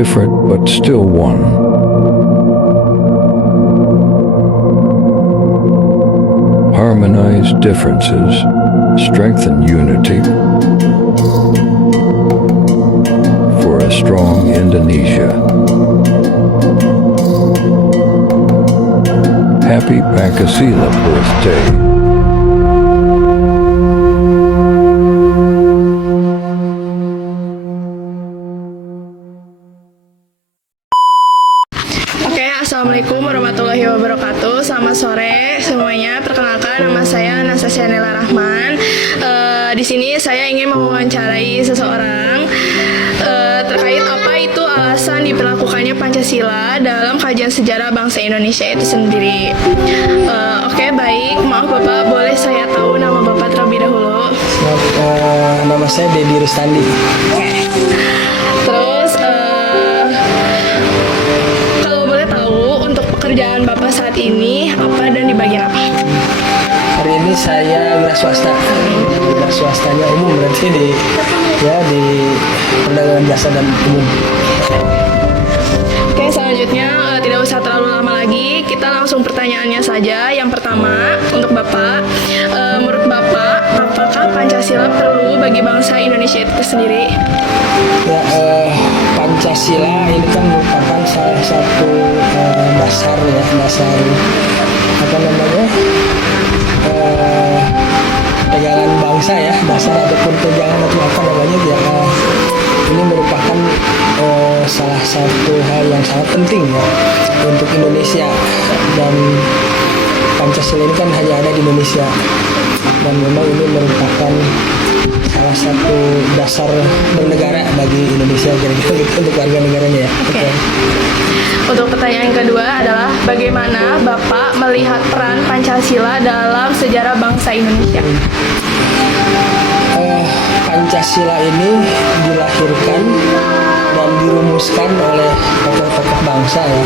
different but still one. Harmonize differences, strengthen unity for a strong Indonesia. Happy Pancasila birthday. Assalamualaikum warahmatullahi wabarakatuh. Selamat sore semuanya. Perkenalkan, nama saya Anastasia Nela Rahman. Di sini saya ingin mewawancarai seseorang terkait apa itu alasan diberlakukannya Pancasila dalam kajian sejarah bangsa Indonesia itu sendiri. Oke, baik. Maaf Bapak, boleh saya tahu nama Bapak terlebih dahulu? Nama saya Dedi Rustandi. Terus pekerjaan Bapak saat ini apa dan di bagian apa? Hari ini saya wira swasta. Wira swastanya umum, berarti di perdagangan jasa dan umum. Oke, selanjutnya tidak usah terlalu lama lagi, kita langsung pertanyaannya saja. Yang pertama untuk Bapak, menurut Bapak, apakah Pancasila perlu bagi bangsa Indonesia itu sendiri? Ya, Pancasila ini kan merupakan salah satu dasar pegangan bangsa ya, dasar ataupun pegangan atau apa namanya ya. Ini merupakan salah satu hal yang sangat penting ya untuk Indonesia, dan Pancasila ini kan hanya ada di Indonesia, dan memang ini merupakan salah satu dasar bernegara bagi Indonesia, kira-kira untuk warga negaranya ya. Oke. Untuk pertanyaan kedua adalah bagaimana Bapak melihat peran Pancasila dalam sejarah bangsa Indonesia? Pancasila ini dilahirkan dan dirumuskan oleh tokoh-tokoh bangsa ya,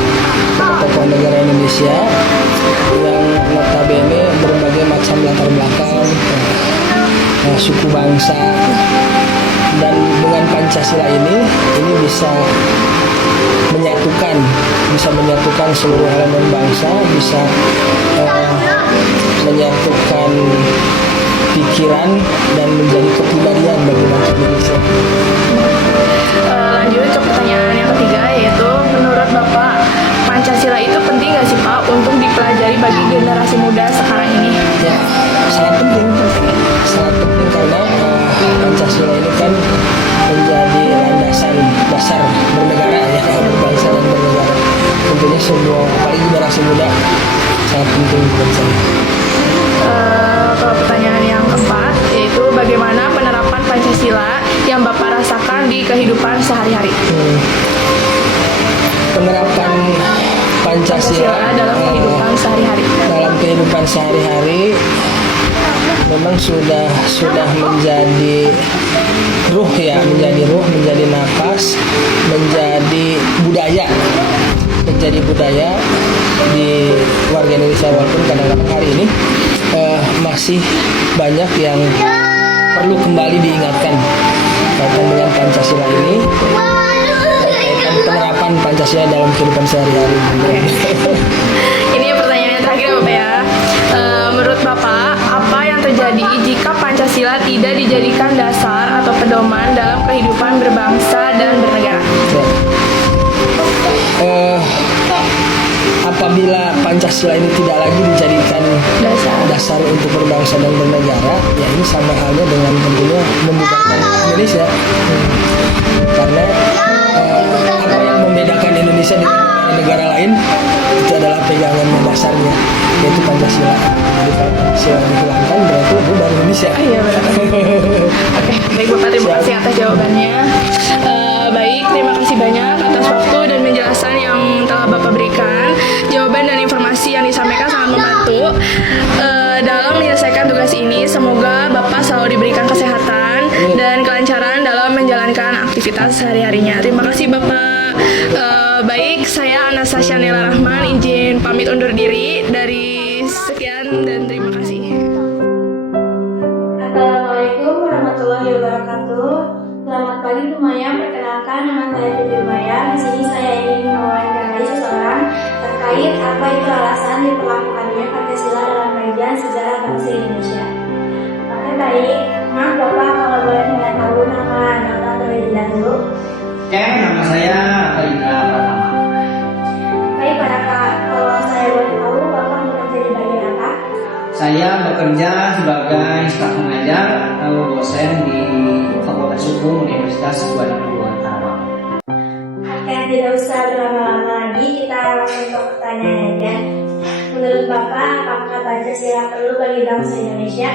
tokoh negara Indonesia yang notabene berbagai macam latar belakang, suku bangsa, dan dengan Pancasila ini bisa menyatukan seluruh elemen bangsa, bisa menyatukan pikiran dan menjadi kepribadian bagi bangsa Indonesia. Lanjut ke pertanyaan yang ketiga, yaitu menurut Bapak Pancasila itu penting nggak sih Pak untuk dipelajari bagi generasi muda sekarang ini? Ya, sangat penting karena Pancasila ini kan menjadi landasan dasar bernegara ya, berbangsa dan bernegara. Tentunya semua, apalagi generasi muda, sangat penting buat saya. Kalau pertanyaan yang keempat, yaitu bagaimana penerapan Pancasila yang Bapak rasakan di kehidupan sehari-hari? Penerapan Pancasila dalam kehidupan sehari-hari. Dalam kehidupan sehari-hari memang sudah menjadi ruh ya, menjadi nafas, menjadi budaya di warga Indonesia, walaupun kadang-kadang hari ini masih banyak yang perlu kembali diingatkan kaitan dengan Pancasila ini, kaitan penerapan Pancasila dalam kehidupan sehari-hari. Ini pertanyaan yang terakhir Bapak ya. Menurut Bapak, apa yang terjadi jika Pancasila tidak dijadikan dasar atau pedoman dalam kehidupan berbangsa dan bernegara? Apabila Pancasila ini tidak lagi dijadikan dasar untuk berbangsa dan bernegara, ya ini sama halnya dengan tentunya membubarkan Indonesia. Karena apa yang membedakan Indonesia dengan negara lain itu adalah pegangan dasarnya, yaitu Pancasila. Jadi kalau Pancasila dihilangkan berarti bubar Indonesia. Iya benar. Oke, baik Bapak, terima kasih atas jawabannya. Baik, terima kasih banyak atas waktu dan penjelasan yang telah Bapak berikan. Jawaban dan informasi yang disampaikan sangat membantu dalam menyelesaikan tugas ini. Semoga Bapak selalu diberikan kesehatan dan kelancaran dalam menjalankan aktivitas sehari-harinya. Terima kasih Bapak. Baik, saya Anastasia Nela Rahman izin pamit undur diri. Dari sekian dan terima kasih. Assalamualaikum warahmatullahi wabarakatuh. Selamat pagi semuanya. Perkenalkan Perkenalkan, nama saya Fitri Maya. Di sini saya ingin mewawancarai seseorang terkait apa itu alasan diperlakukannya Pancasila dalam kajian sejarah bangsa Indonesia. Oke, baik. Maaf Bapak, kalau boleh saya tahu nama Bapak terlebih dahulu. Oke, nama saya Indra Pratama. Baik, Pak Kak, kalau saya boleh tahu Bapak bekerja di bagian apa? Saya bekerja sebagai staf pengajar atau dosen di Fakultas Hukum Universitas Guanajuato Karawang. Oke, tidak usah berlama-lama lagi, kita langsung ke pertanyaan aja. Menurut Bapak, apakah Pancasila perlu bagi bangsa Indonesia?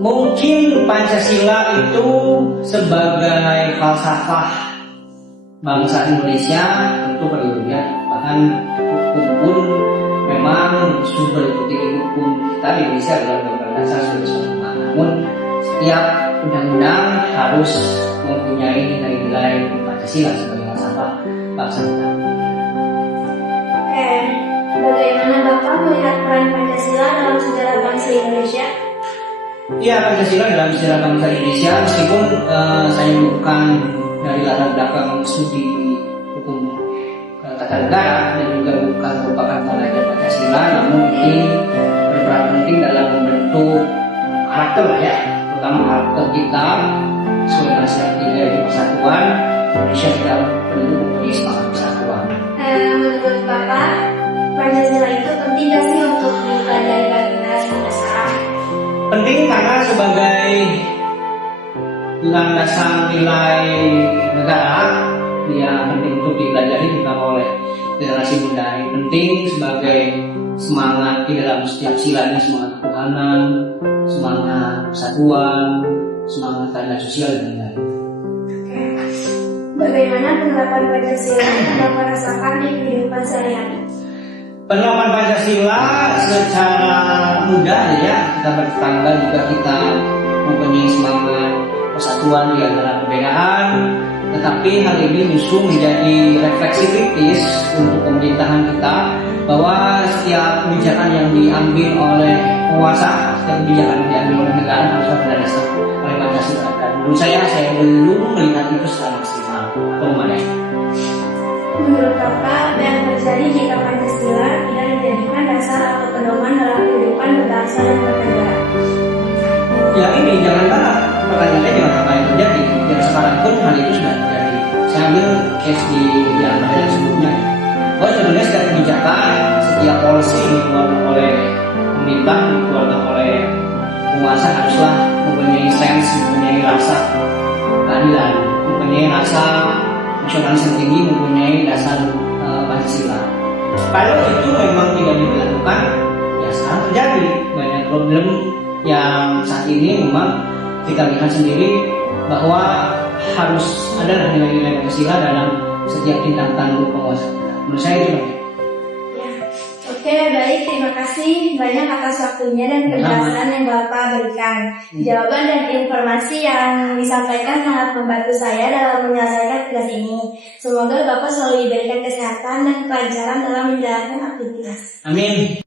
Mungkin Pancasila itu sebagai falsafah bangsa Indonesia tentu perlu ya. Bahkan hukum pun memang sumber tertinggi hukum kita di Indonesia adalah Undang-Undang Dasar 1945. Namun setiap undang-undang harus mempunyai nilai-nilai Pancasila sebagai falsafah bangsa kita. Oke, bagaimana Bapak melihat peran Pancasila dalam sejarah bangsa Indonesia? Ya, Pancasila dalam sejarah bangsa Indonesia meskipun saya bukan dari latar belakang studi hukum tata negara dan juga bukan merupakan pelajar Pancasila, namun ini berperan penting dalam membentuk karakter ya, terutama karakter kita sebagai manusia tiga di persatuan Indonesia kita perlu mempunyai semangat persatuan. Menurut Bapak, Pancasila itu penting gak sih untuk dipelajari bagi kita sekarang? Penting karena sebagai landasan nilai negara yang penting untuk dipelajari terutama oleh generasi muda. Penting sebagai semangat di dalam setiap silanya, semangat ketuhanan, semangat persatuan, semangat keadilan sosial dan lain-lain. Oke. Bagaimana penerapan Pancasila yang Bapak rasakan di kehidupan sehari-hari? Penerapan Pancasila secara mudah ya, kita bertetangga juga kita mempunyai semangat persatuan di antara perbedaan, tetapi hal ini justru menjadi refleksi kritis untuk pemerintahan kita bahwa setiap kebijakan yang diambil oleh penguasa, setiap kebijakan yang diambil oleh negara harus berdasar oleh Pancasila. Dan menurut saya belum melihat itu secara maksimal atau memadai. Menurut Bapak, apa yang terjadi jika Pancasila tidak dijadikan dasar atau pedoman dalam kehidupan berbangsa dan bernegara? Ya ini jangan pertanyaannya jangan apa yang terjadi. Dan sekarang pun hal itu sudah terjadi. Saya ambil case di yang sebelumnya. Bahwa sebenarnya setiap kebijakan, setiap polisi yang dikeluarkan oleh pemerintah, dikeluarkan oleh penguasa haruslah mempunyai sense, mempunyai rasa keadilan, mempunyai rasa nasionalis yang tinggi, mempunyai dasar Pancasila. Kalau itu memang tidak dilakukan, ya sekarang terjadi banyak problem yang saat ini memang kita lihat sendiri bahwa harus ada nilai-nilai Pancasila dalam setiap tindak tanduk penguasa kita. Menurut saya itu. Ya. Oke, baik. Terima kasih banyak atas waktunya dan penjelasan yang Bapak berikan. Jawaban dan informasi yang disampaikan sangat membantu saya dalam menyelesaikan tugas ini. Semoga Bapak selalu diberikan kesehatan dan kelancaran dalam menjalankan aktivitas. Amin.